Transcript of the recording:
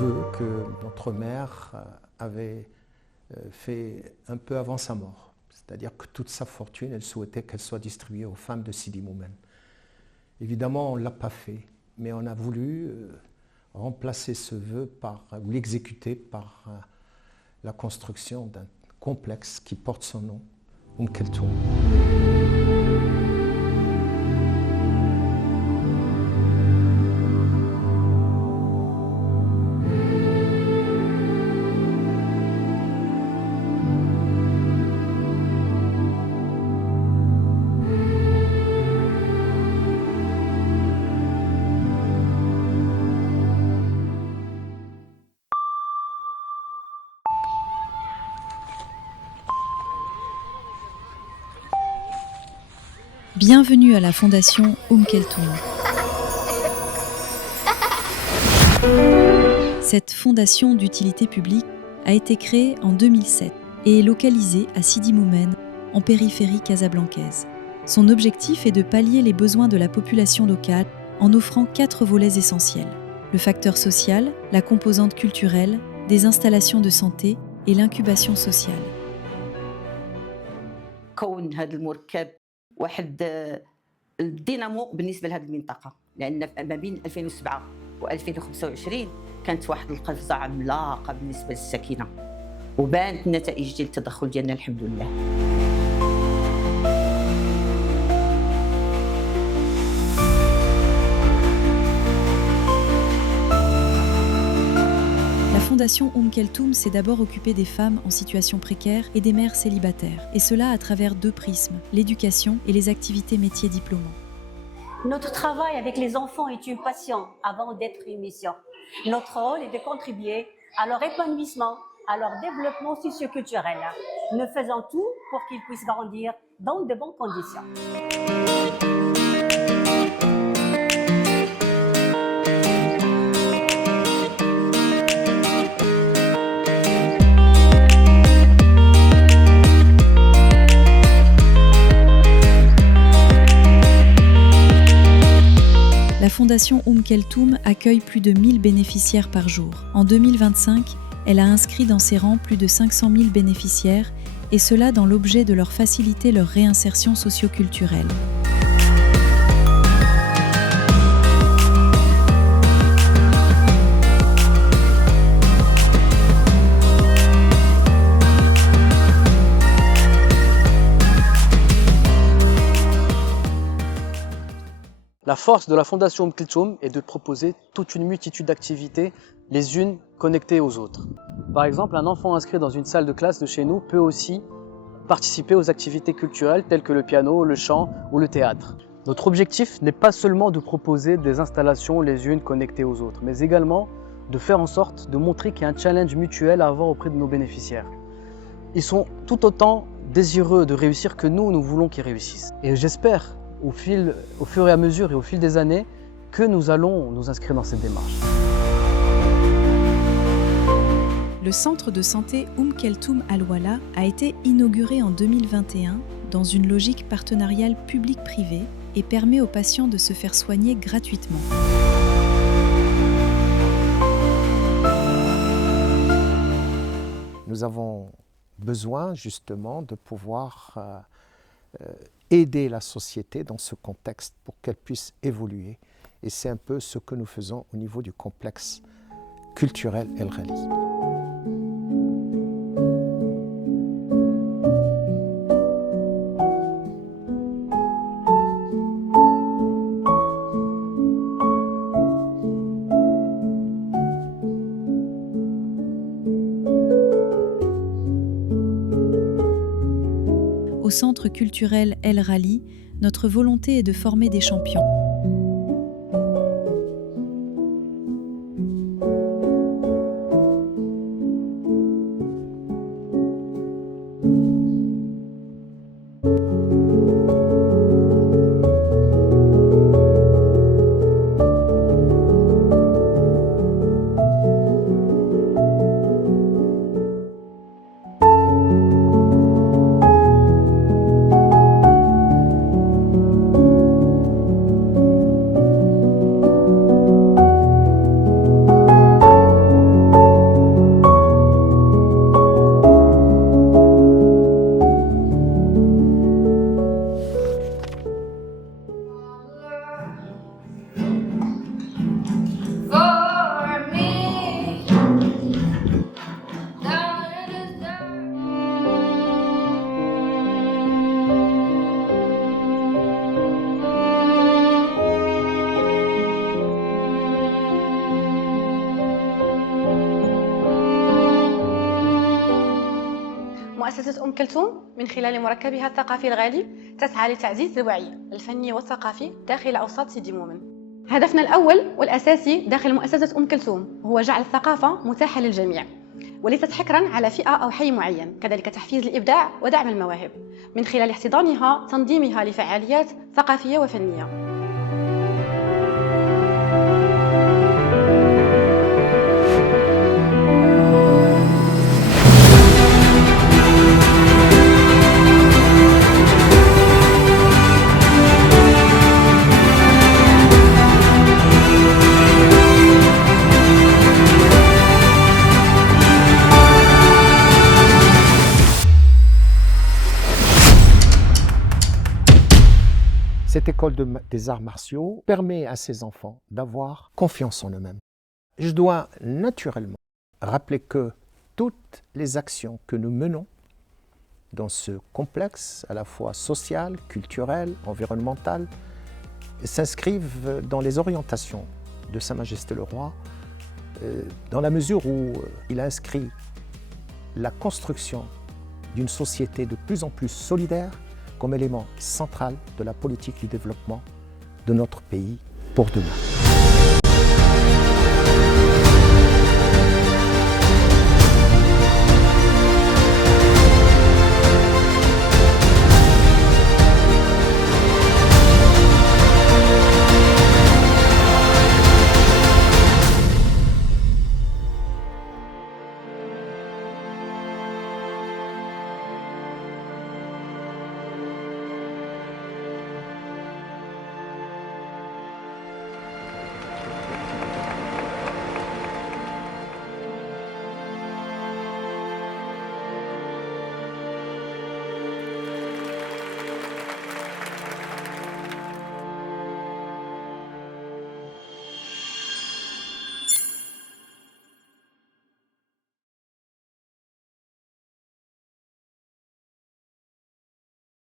vœu que notre mère avait fait un peu avant sa mort. C'est-à-dire que toute sa fortune, elle souhaitait qu'elle soit distribuée aux femmes de Sidi Moumen. Évidemment, on ne l'a pas fait, mais on a voulu remplacer ce vœu ou l'exécuter par la construction d'un complexe qui porte son nom, Keltoum. Bienvenue à la Fondation Keltoum. Cette fondation d'utilité publique a été créée en 2007 et est localisée à Sidi Moumen, en périphérie casablancaise. Son objectif est de pallier les besoins de la population locale en offrant 4 volets essentiels: le facteur social, la composante culturelle, des installations de santé et l'incubation sociale. واحد الدينامو بالنسبه لهذه المنطقه، لان ما بين 2007 و2025 كانت واحد القفزه عملاقه بالنسبه للسكينه، وبانت النتائج ديال التدخل ديالنا الحمد لله. La Fondation Keltoum s'est d'abord occupée des femmes en situation précaire et des mères célibataires, et cela à travers 2 prismes, l'éducation et les activités métiers diplômants. Notre travail avec les enfants est une passion avant d'être une mission. Notre rôle est de contribuer à leur épanouissement, à leur développement socioculturel. Nous faisons tout pour qu'ils puissent grandir dans de bonnes conditions. La Fondation Keltoum accueille plus de 1000 bénéficiaires par jour. En 2025, elle a inscrit dans ses rangs plus de 500 000 bénéficiaires, et cela dans l'objet de leur faciliter leur réinsertion socio-culturelle. La force de la Fondation Keltoum est de proposer toute une multitude d'activités, les unes connectées aux autres. Par exemple, un enfant inscrit dans une salle de classe de chez nous peut aussi participer aux activités culturelles telles que le piano, le chant ou le théâtre. Notre objectif n'est pas seulement de proposer des installations les unes connectées aux autres, mais également de faire en sorte de montrer qu'il y a un challenge mutuel à avoir auprès de nos bénéficiaires. Ils sont tout autant désireux de réussir que nous voulons qu'ils réussissent. Et j'espère, au fur et à mesure et au fil des années, que nous allons nous inscrire dans cette démarche. Le centre de santé Keltoum Al-Wala a été inauguré en 2021 dans une logique partenariale public-privé et permet aux patients de se faire soigner gratuitement. Nous avons besoin justement de pouvoir aider la société dans ce contexte pour qu'elle puisse évoluer. Et c'est un peu ce que nous faisons au niveau du complexe culturel El Ghali. Au Centre culturel El Ghali, notre volonté est de former des champions. مؤسسة أم كلثوم من خلال مركبها الثقافي الغالي تسعى لتعزيز الوعي الفني والثقافي داخل أوساط سيدي مومن. هدفنا الأول والأساسي داخل مؤسسة أم كلثوم هو جعل الثقافة متاحة للجميع وليست حكرا على فئة أو حي معين، كذلك تحفيز الإبداع ودعم المواهب من خلال احتضانها تنظيمها لفعاليات ثقافية وفنية. Cette école des arts martiaux permet à ces enfants d'avoir confiance en eux-mêmes. Je dois naturellement rappeler que toutes les actions que nous menons dans ce complexe à la fois social, culturel, environnemental s'inscrivent dans les orientations de Sa Majesté le Roi dans la mesure où il inscrit la construction d'une société de plus en plus solidaire comme élément central de la politique du développement de notre pays pour demain.